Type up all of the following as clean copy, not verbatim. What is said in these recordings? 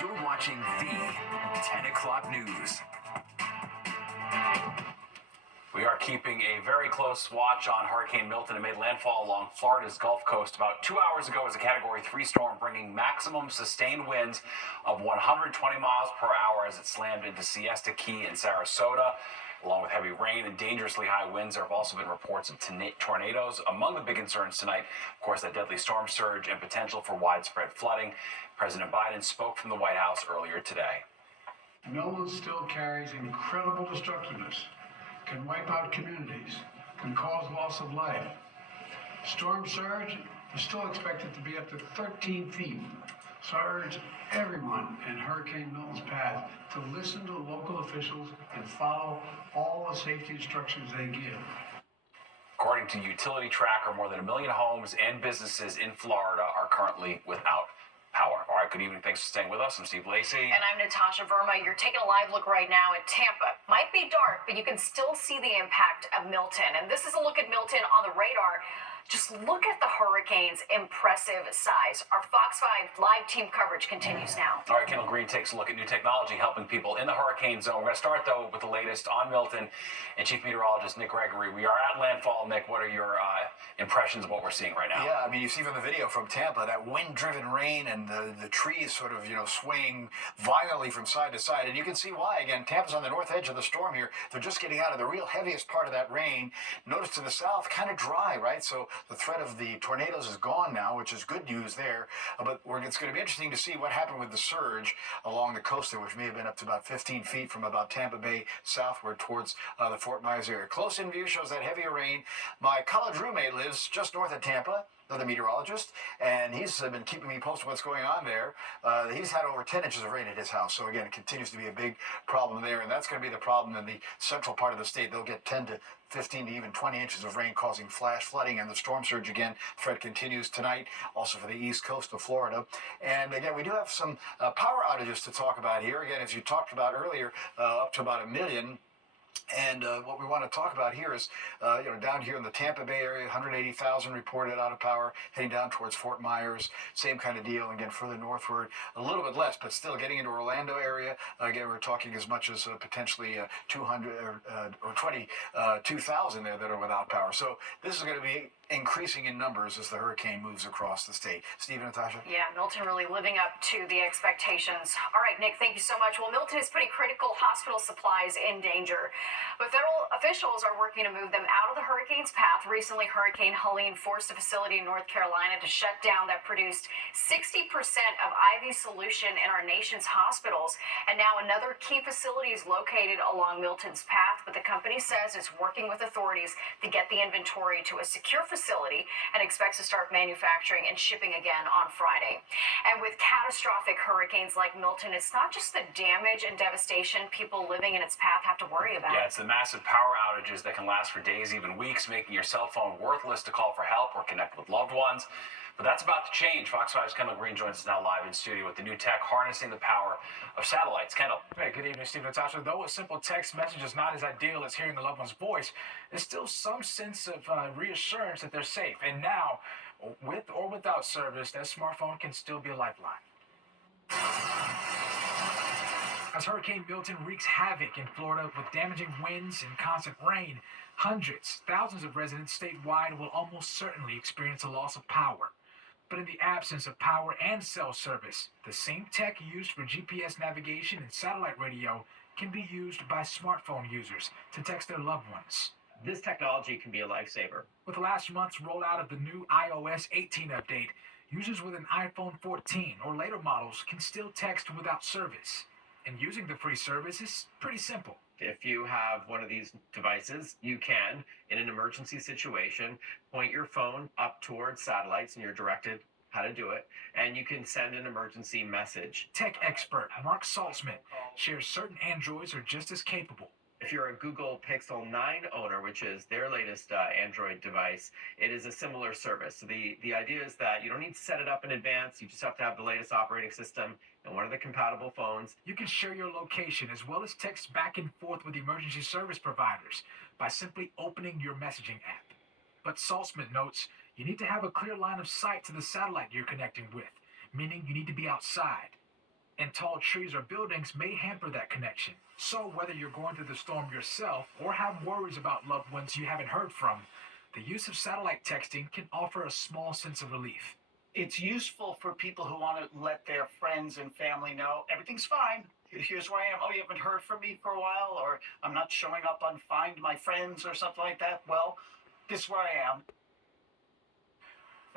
You're watching the 10 o'clock news. We are keeping a very close watch on Hurricane Milton. It made landfall along Florida's Gulf Coast about 2 hours ago as a Category 3 storm, bringing maximum sustained winds of 120 miles per hour as it slammed into Siesta Key and Sarasota. Along with heavy rain and dangerously high winds, there have also been reports of tornadoes. Among the big concerns tonight, of course, that deadly storm surge and potential for widespread flooding. President Biden spoke from the White House earlier today. Milton still carries incredible destructiveness, can wipe out communities, can cause loss of life. Storm surge is still expected to be up to 13 feet. So I urge everyone in Hurricane Milton's path to listen to local officials and follow all the safety instructions they give. According to Utility Tracker, more than 1 million homes and businesses in Florida are currently without power. All right, good evening. Thanks for staying with us. I'm Steve Lacey. And I'm Natasha Verma. You're taking a live look right now at Tampa. Might be dark, but you can still see the impact of Milton. And this is a look at Milton on the radar. Just look at the hurricane's impressive size. Our Fox 5 live team coverage continues now. All right, Kendall Green takes a look at new technology helping people in the hurricane zone. We're going to start, though, with the latest on Milton and Chief Meteorologist Nick Gregory. We are at landfall. Nick, what are your impressions of what we're seeing right now? Yeah, I mean, you see from the video from Tampa, that wind-driven rain and the trees sort of, swaying violently from side to side. And you can see why. Again, Tampa's on the north edge of the storm here. They're just getting out of the real heaviest part of that rain. Notice to the south, kind of dry, right? So the threat of the tornadoes is gone now, which is good news there. But it's going to be interesting to see what happened with the surge along the coast there, which may have been up to about 15 feet from about Tampa Bay southward towards the Fort Myers area. Close-in view shows that heavier rain. My college roommate lives just north of Tampa, another meteorologist, and he's been keeping me posted what's going on there. He's had over 10 inches of rain at his house, so again, it continues to be a big problem there, and that's going to be the problem in the central part of the state. They'll get 10 to 15 to even 20 inches of rain causing flash flooding, and the storm surge again threat continues tonight, also for the east coast of Florida. And again, we do have some power outages to talk about here. Again, as you talked about earlier, up to about 1 million. And what we want to talk about here is, down here in the Tampa Bay area, 180,000 reported out of power, heading down towards Fort Myers, same kind of deal. Again, further northward, a little bit less, but still getting into Orlando area. Again, we're talking as much as potentially 200 or 22,000 there that are without power. So this is going to be increasing in numbers as the hurricane moves across the state. Steve and Natasha? Yeah, Milton really living up to the expectations. All right, Nick, thank you so much. Well, Milton is putting critical hospital supplies in danger, but federal officials are working to move them out of the hurricane's path. Recently, Hurricane Helene forced a facility in North Carolina to shut down that produced 60% of IV solution in our nation's hospitals. And now another key facility is located along Milton's path, but the company says it's working with authorities to get the inventory to a secure facility and expects to start manufacturing and shipping again on Friday. And with catastrophic hurricanes like Milton, it's not just the damage and devastation people living in its path have to worry about. Yeah, it's the massive power outages that can last for days, even weeks, making your cell phone worthless to call for help or connect with loved ones. But that's about to change. Fox 5's Kendall Green joins us now live in studio with the new tech harnessing the power of satellites. Kendall. Hey, good evening, Steve and Natasha. Though a simple text message is not as ideal as hearing a loved one's voice, there's still some sense of reassurance that they're safe. And now, with or without service, that smartphone can still be a lifeline. As Hurricane Milton wreaks havoc in Florida with damaging winds and constant rain, hundreds, thousands of residents statewide will almost certainly experience a loss of power. But in the absence of power and cell service, the same tech used for GPS navigation and satellite radio can be used by smartphone users to text their loved ones. This technology can be a lifesaver. With last month's rollout of the new iOS 18 update, users with an iPhone 14 or later models can still text without service. And using the free service is pretty simple. If you have one of these devices, you can, in an emergency situation, point your phone up towards satellites, and you're directed how to do it, and you can send an emergency message. Tech expert Mark Saltzman shares certain Androids are just as capable. If you're a Google Pixel 9 owner, which is their latest Android device, it is a similar service. So the idea is that you don't need to set it up in advance. You just have to have the latest operating system and one of the compatible phones. You can share your location as well as text back and forth with emergency service providers by simply opening your messaging app. But Saltzman notes you need to have a clear line of sight to the satellite you're connecting with, meaning you need to be outside. and tall trees or buildings may hamper that connection. So, whether you're going through the storm yourself or have worries about loved ones you haven't heard from, the use of satellite texting can offer a small sense of relief. It's useful for people who want to let their friends and family know everything's fine. Here's where I am. Oh, you haven't heard from me for a while, or I'm not showing up on Find My Friends or something like that. Well, this is where I am.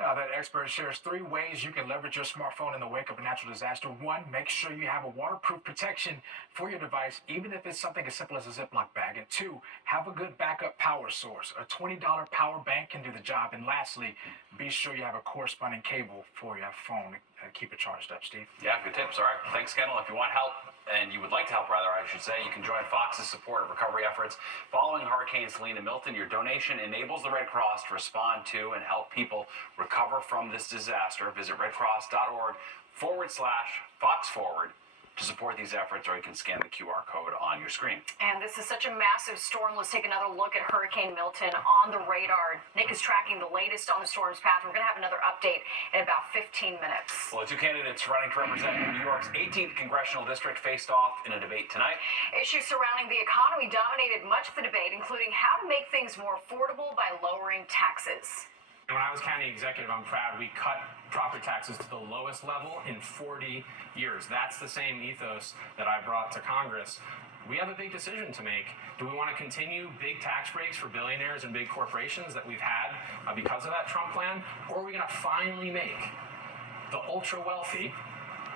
Now, that expert shares 3 ways you can leverage your smartphone in the wake of a natural disaster. 1, make sure you have a waterproof protection for your device, even if it's something as simple as a Ziploc bag. And 2, have a good backup power source. A $20 power bank can do the job. And lastly, be sure you have a corresponding cable for your phone to keep it charged up, Steve. Yeah, good tips. All right. Thanks, Kendall. If you want help, and you would like to help, rather, I should say, you can join Fox's support of recovery efforts following Hurricanes Helene and Milton. Your donation enables the Red Cross to respond to and help people recover from this disaster. Visit redcross.org/FoxForward to support these efforts, or you can scan the QR code on your screen. And this is such a massive storm. Let's take another look at Hurricane Milton on the radar. Nick is tracking the latest on the storm's path. We're going to have another update in about 15 minutes. Well, the 2 candidates running to represent New York's 18th congressional district faced off in a debate tonight. Issues surrounding the economy dominated much of the debate, including how to make things more affordable by lowering taxes. When I was county executive, I'm proud we cut property taxes to the lowest level in 40 years. That's the same ethos that I brought to Congress. We have a big decision to make. Do we want to continue big tax breaks for billionaires and big corporations that we've had because of that Trump plan? Or are we going to finally make the ultra wealthy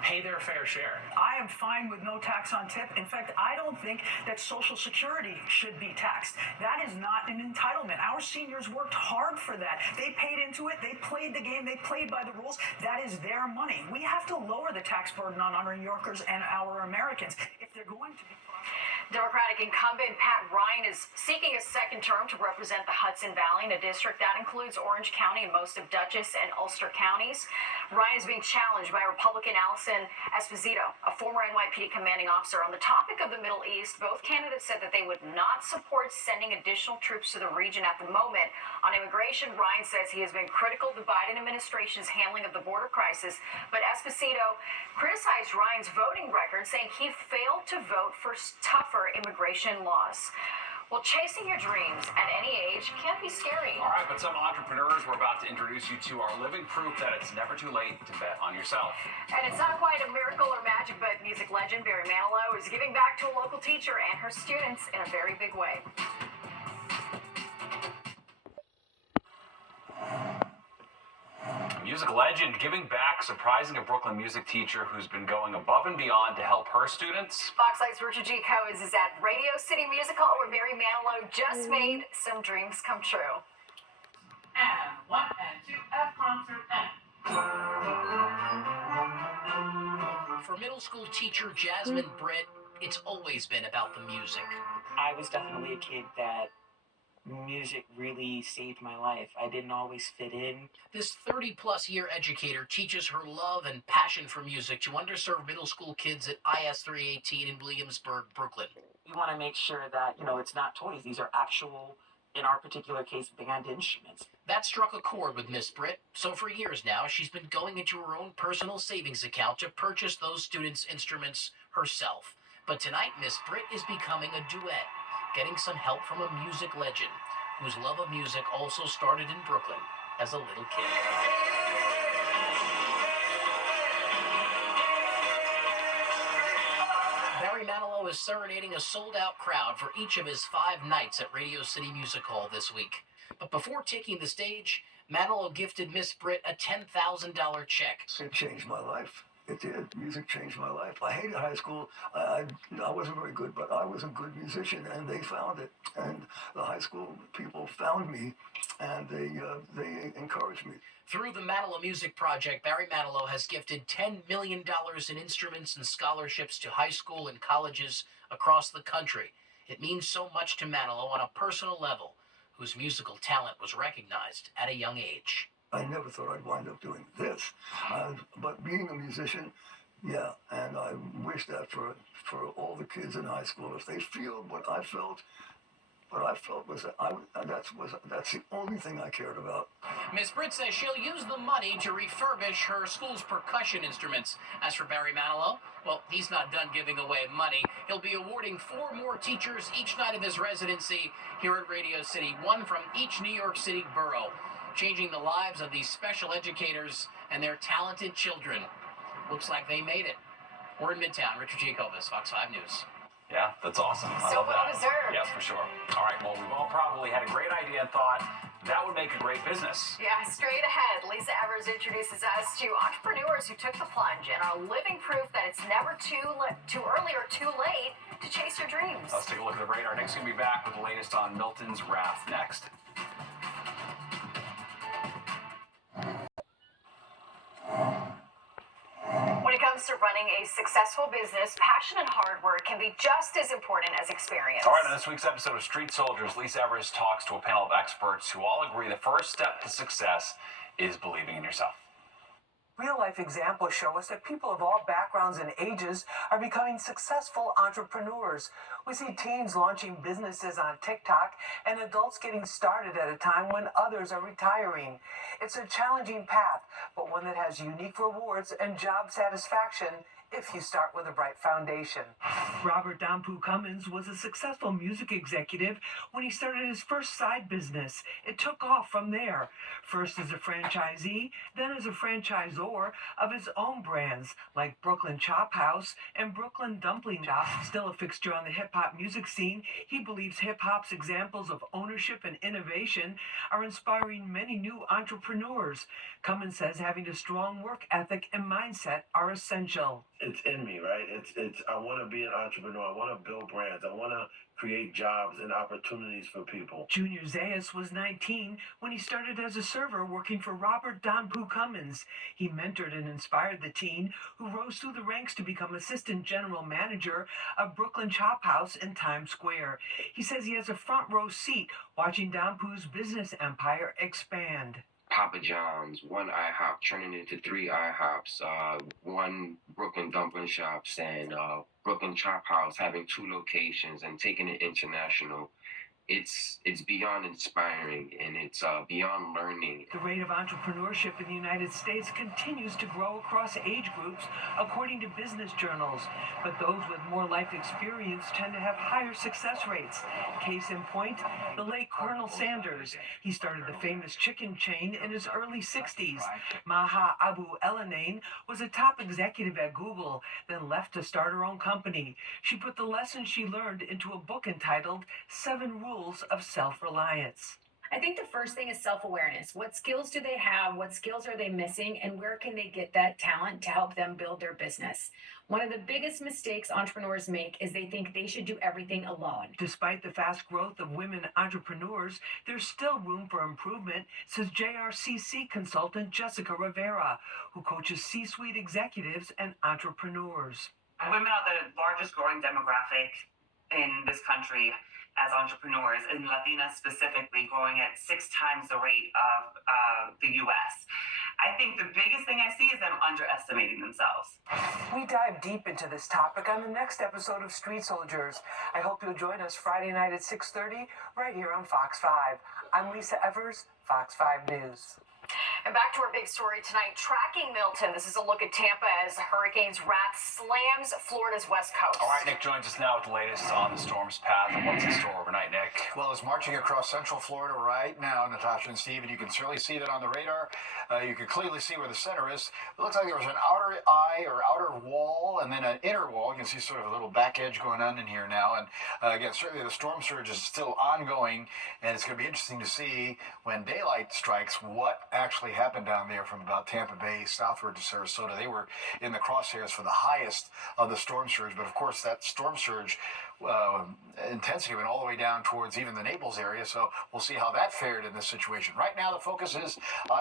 pay their fair share? I am fine with no tax on tip. In fact, I don't think that Social Security should be taxed. That is not an entitlement. Our seniors worked hard for that. They paid into it. They played the game. They played by the rules. That is their money. We have to lower the tax burden on our New Yorkers and our Americans if they're going to be. Democratic incumbent Pat Ryan is seeking a second term to represent the Hudson Valley in a district that includes Orange County and most of Dutchess and Ulster counties. Ryan is being challenged by Republican Allison Esposito, a former NYPD commanding officer. On the topic of the Middle East, both candidates said that they would not support sending additional troops to the region at the moment. On immigration, Ryan says he has been critical of the Biden administration's handling of the border crisis, but Esposito criticized Ryan's voting record, saying he failed to vote for tougher immigration laws. Well, chasing your dreams at any age can be scary. All right, but some entrepreneurs, we're about to introduce you to, are living proof that it's never too late to bet on yourself. And it's not quite a miracle or magic, but music legend Barry Manilow is giving back to a local teacher and her students in a very big way. Music legend giving back, surprising a Brooklyn music teacher who's been going above and beyond to help her students. Fox Light's Richard G. Coes is at Radio City Music Hall, where Barry Manilow just made some dreams come true. And 1 and 2 F concert and. For middle school teacher Jasmine Britt, it's always been about the music. I was definitely a kid that music really saved my life. I didn't always fit in. This 30-plus year educator teaches her love and passion for music to underserved middle school kids at IS 318 in Williamsburg, Brooklyn. We want to make sure that, it's not toys. These are actual, in our particular case, band instruments. That struck a chord with Miss Britt, so for years now, she's been going into her own personal savings account to purchase those students' instruments herself. But tonight, Miss Britt is becoming a duet, getting some help from a music legend whose love of music also started in Brooklyn as a little kid. Barry Manilow is serenading a sold-out crowd for each of his 5 nights at Radio City Music Hall this week. But before taking the stage, Manilow gifted Miss Britt a $10,000 check. It changed my life. It did. Music changed my life. I hated high school. I wasn't very good, but I was a good musician, and they found it. And the high school people found me, and they encouraged me. Through the Manilow Music Project, Barry Manilow has gifted $10 million in instruments and scholarships to high school and colleges across the country. It means so much to Manilow on a personal level, whose musical talent was recognized at a young age. I never thought I'd wind up doing this, but being a musician, yeah, and I wish that for all the kids in high school, if they feel what I felt, what I felt was that that's the only thing I cared about. Miss Britt says she'll use the money to refurbish her school's percussion instruments. As for Barry Manilow, well, he's not done giving away money. He'll be awarding 4 more teachers each night of his residency here at Radio City, 1 from each New York City borough, changing the lives of these special educators and their talented children. Looks like they made it. We're in Midtown. Richard Jacobus, Fox 5 News. Yeah, that's awesome. I So love well that. deserved. Yeah, for sure. All right, well, we've all probably had a great idea and thought that would make a great business. Yeah, straight ahead, Lisa Evers introduces us to entrepreneurs who took the plunge and are living proof that it's never too early or too late to chase your dreams. Let's take a look at the radar. Nick's going to be back with the latest on Milton's Wrath next. When it comes to running a successful business, passion and hard work can be just as important as experience. All right, on this week's episode of Street Soldiers, Lisa Evers talks to a panel of experts who all agree the first step to success is believing in yourself. Real-life examples show us that people of all backgrounds and ages are becoming successful entrepreneurs. We see teens launching businesses on TikTok and adults getting started at a time when others are retiring. It's a challenging path, but one that has unique rewards and job satisfaction if you start with a bright foundation. Robert Dampu Cummins was a successful music executive when he started his first side business. It took off from there, first as a franchisee, then as a franchisor of his own brands like Brooklyn Chop House and Brooklyn Dumpling Shop. Still a fixture on the hip-hop music scene, he believes hip-hop's examples of ownership and innovation are inspiring many new entrepreneurs. Cummins says having a strong work ethic and mindset are essential. It's in me, right? It's I want to be an entrepreneur. I want to build brands. I want to create jobs and opportunities for people. Junior Zayas was 19 when he started as a server working for Robert Dampu Cummins. He mentored and inspired the teen who rose through the ranks to become assistant general manager of Brooklyn Chop House in Times Square. He says he has a front row seat watching Dampu's business empire expand. Papa John's, 1 IHOP turning into 3 IHOPs, 1 Brooklyn Dumpling Shops, and Brooklyn Chop House having 2 locations and taking it international. It's beyond inspiring, and it's beyond learning. The rate of entrepreneurship in the United States continues to grow across age groups, according to business journals. But those with more life experience tend to have higher success rates. Case in point, the late Colonel Sanders. He started the famous chicken chain in his early 60s. Maha Abu Elaine was a top executive at Google, then left to start her own company. She put the lessons she learned into a book entitled 7 Rules of Self-Reliance. I think the first thing is self-awareness. What skills do they have? What skills are they missing? And where can they get that talent to help them build their business? One of the biggest mistakes entrepreneurs make is they think they should do everything alone. Despite the fast growth of women entrepreneurs, there's still room for improvement, says JRCC consultant Jessica Rivera, who coaches C-suite executives and entrepreneurs. Women are the largest growing demographic in this country as entrepreneurs, and Latinas specifically, growing at 6 times the rate of the U.S. I think the biggest thing I see is them underestimating themselves. We dive deep into this topic on the next episode of Street Soldiers. I hope you'll join us Friday night at 6:30 right here on Fox 5. I'm Lisa Evers, Fox 5 News. And back to our big story tonight, tracking Milton. This is a look at Tampa as Hurricane's wrath slams Florida's west coast. All right, Nick joins us now with the latest on the storm's path and what's in store overnight, Nick. Well, it's marching across central Florida right now, Natasha and Steve, and you can certainly see that on the radar. You can clearly see where the center is. It looks like there was an outer eye or outer wall and then an inner wall. You can see sort of a little back edge going on in here now. And again, certainly the storm surge is still ongoing, and it's going to be interesting to see when daylight strikes what actually happened down there from about Tampa Bay southward to Sarasota. They were in the crosshairs for the highest of the storm surge, but of course that storm surge intensity went all the way down towards even the Naples area, so we'll see how that fared in this situation. Right now the focus is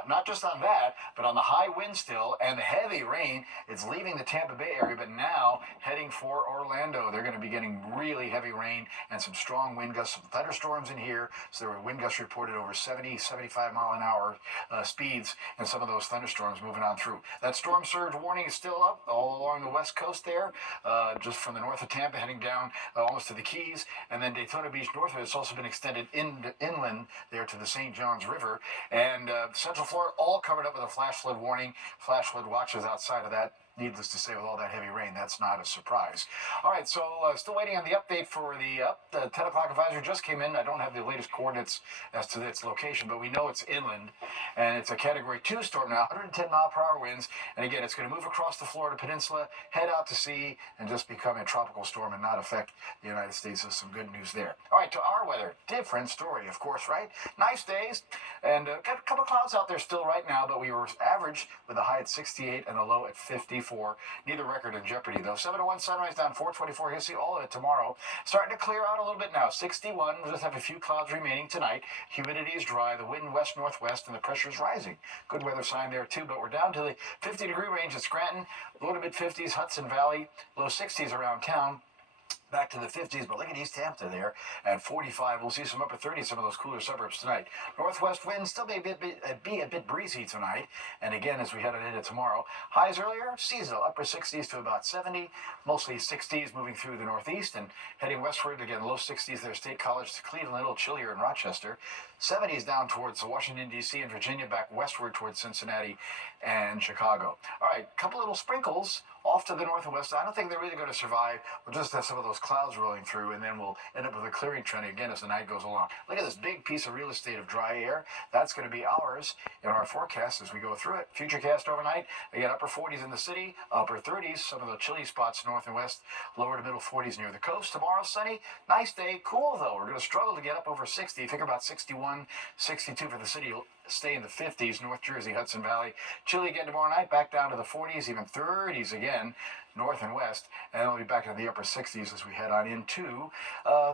not just on that, but on the high wind still and the heavy rain. It's leaving the Tampa Bay area, but now heading for Orlando. They're going to be getting really heavy rain and some strong wind gusts, some thunderstorms in here. So there were wind gusts reported over 70, 75 mile an hour speeds, and some of those thunderstorms moving on through. That storm surge warning is still up all along the west coast there, just from the north of Tampa heading down almost to the Keys, and then Daytona Beach north of it. It's also been extended inland there to the St. Johns River, and Central Florida all covered up with a flash flood warning, flash flood watches outside of that. Needless to say, with all that heavy rain, that's not a surprise. All right, so still waiting on the update for the 10 o'clock advisory just came in. I don't have the latest coordinates as to its location, but we know it's inland, and it's a Category 2 storm now, 110 mile per hour winds. And again, it's going to move across the Florida Peninsula, head out to sea, and just become a tropical storm and not affect the United States. There's some good news there. All right, to our weather. Different story, of course, right? Nice days, and got a couple clouds out there still right now, but we were average with a high at 68 and a low at 54. Neither record in jeopardy, though. 7-1 sunrise down 424. You'll see all of it tomorrow. Starting to clear out a little bit now. 61. We'll just have a few clouds remaining tonight. Humidity is dry. The wind west-northwest, and the pressure is rising. Good weather sign there, too. But we're down to the 50-degree range at Scranton. Low to mid-50s, Hudson Valley. Low 60s around town. Back to the 50s, but look at East Hampton there at 45. We'll see some upper 30s, some of those cooler suburbs tonight. Northwest winds still be a bit breezy tonight. And again, as we head into tomorrow, highs earlier, seasonal, upper 60s to about 70, mostly 60s moving through the northeast and heading westward. Again, low 60s there, State College to Cleveland, a little chillier in Rochester. 70s down towards Washington, D.C. and Virginia, back westward towards Cincinnati and Chicago. All right, couple little sprinkles off to the north and west. I don't think they're really going to survive. We'll just have some of those clouds rolling through, and then we'll end up with a clearing trend again as the night goes along. Look at this big piece of real estate of dry air. That's going to be ours in our forecast as we go through it. Futurecast overnight, again, upper 40s in the city, upper 30s, some of the chilly spots north and west, lower to middle 40s near the coast. Tomorrow, sunny, nice day, cool though. We're going to struggle to get up over 60. Figure about 61, 62 for the city. You'll stay in the 50s, North Jersey, Hudson Valley. Chilly again tomorrow night, back down to the 40s, even 30s again, north and west. And then we'll be back to the upper 60s as we head on into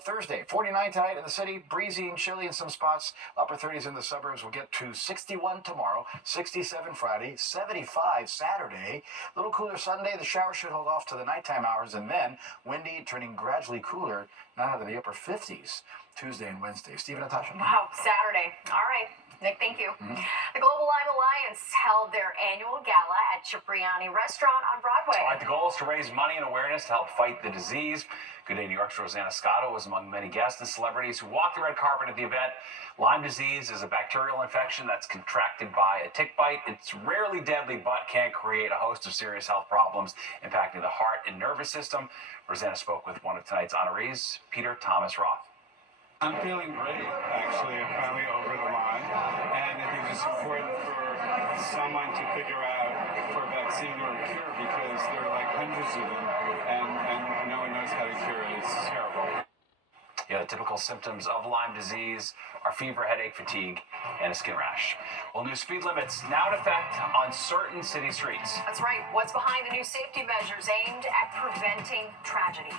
Thursday. 49 tonight in the city, breezy and chilly in some spots. Upper 30s in the suburbs. We'll get to 61 tomorrow, 67 Friday, 75 Saturday. A little cooler Sunday. The shower should hold off to the nighttime hours, and then windy, turning gradually cooler, now to the upper 50s Tuesday and Wednesday. Steve and Natasha. Wow, Saturday. All right. Nick, thank you. The Global Lyme Alliance held their annual gala at Cipriani Restaurant on Broadway. All right, the goal is to raise money and awareness to help fight the disease. Good Day New York's Rosanna Scotto was among many guests and celebrities who walked the red carpet at the event. Lyme disease is a bacterial infection that's contracted by a tick bite. It's rarely deadly, but can create a host of serious health problems impacting the heart and nervous system. Rosanna spoke with one of tonight's honorees, Peter Thomas Roth. I'm feeling great, actually. I'm finally over the line, and I think it's important for someone to figure out for a vaccine or a cure because there are like hundreds of them, and no one knows how to cure it. It's terrible. Yeah, the typical symptoms of Lyme disease are fever, headache, fatigue, and a skin rash. Well, new speed limits now in effect on certain city streets. That's right. What's behind the new safety measures aimed at preventing tragedy?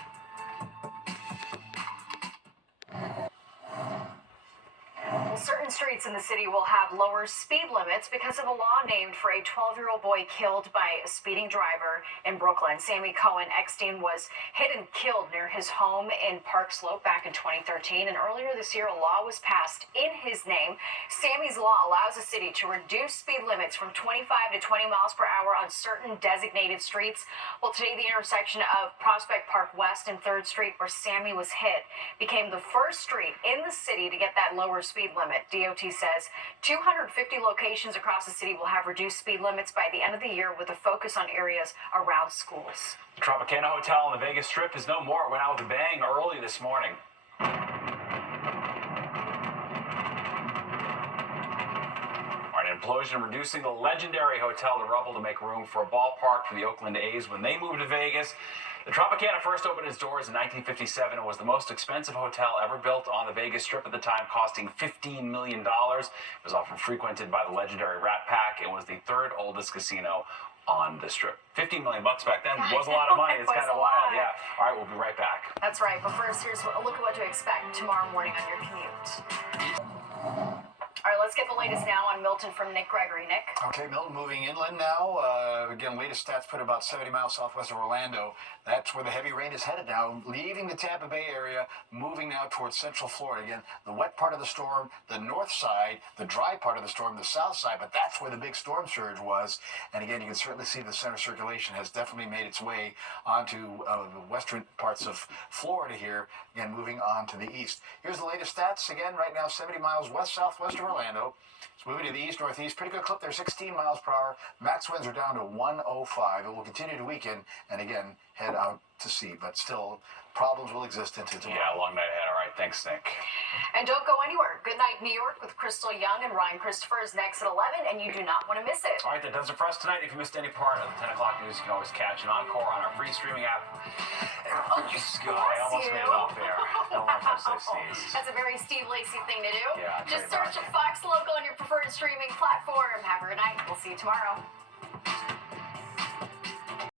Well, certain streets in the city will have lower speed limits because of a law named for a 12-year-old boy killed by a speeding driver in Brooklyn. Sammy Cohen Eckstein was hit and killed near his home in Park Slope back in 2013. And earlier this year, a law was passed in his name. Sammy's law allows the city to reduce speed limits from 25 to 20 miles per hour on certain designated streets. Well, today, the intersection of Prospect Park West and 3rd Street, where Sammy was hit, became the first street in the city to get that lower speed limit. DOT says 250 locations across the city will have reduced speed limits by the end of the year, with a focus on areas around schools. The Tropicana Hotel on the Vegas Strip is no more. It went out with a bang early this morning. All right, an implosion reducing the legendary hotel to rubble to make room for a ballpark for the Oakland A's when they moved to Vegas. The Tropicana first opened its doors in 1957 and was the most expensive hotel ever built on the Vegas Strip at the time, costing $15 million. It was often frequented by the legendary Rat Pack and was the 3rd oldest casino on the Strip. $15 million back then was a lot of money. It's kind of wild, yeah. All right, we'll be right back. That's right. But first, here's a look at what to expect tomorrow morning on your commute. All right, let's get the latest now on Milton from Nick Gregory. Nick? Okay, Milton moving inland now. Again, latest stats put about 70 miles southwest of Orlando. That's where the heavy rain is headed now, leaving the Tampa Bay area, moving now towards central Florida. Again, the wet part of the storm, the north side, the dry part of the storm, the south side, but that's where the big storm surge was. And again, you can certainly see the center circulation has definitely made its way onto the western parts of Florida here, again, moving on to the east. Here's the latest stats. Again, right now, 70 miles west-southwest of Orlando. It's moving to the east-northeast. Pretty good clip there, 16 miles per hour. Max winds are down to 105. It will continue to weaken and, again, head out to sea. But still, problems will exist into tomorrow. Yeah, long night ahead. All right, thanks, Nick. And don't go anywhere. Good Night, New York with Crystal Young and Ryan Christopher is next at 11, and you do not want to miss it. All right, that does it for us tonight. If you missed any part of the 10 o'clock news, you can always catch an encore on our free streaming app. Oh, I almost made it off there. No more time to sneeze. That's a very Steve Lacy thing to do. Yeah, Just search Fox Local on your preferred streaming platform. Have a good night. We'll see you tomorrow.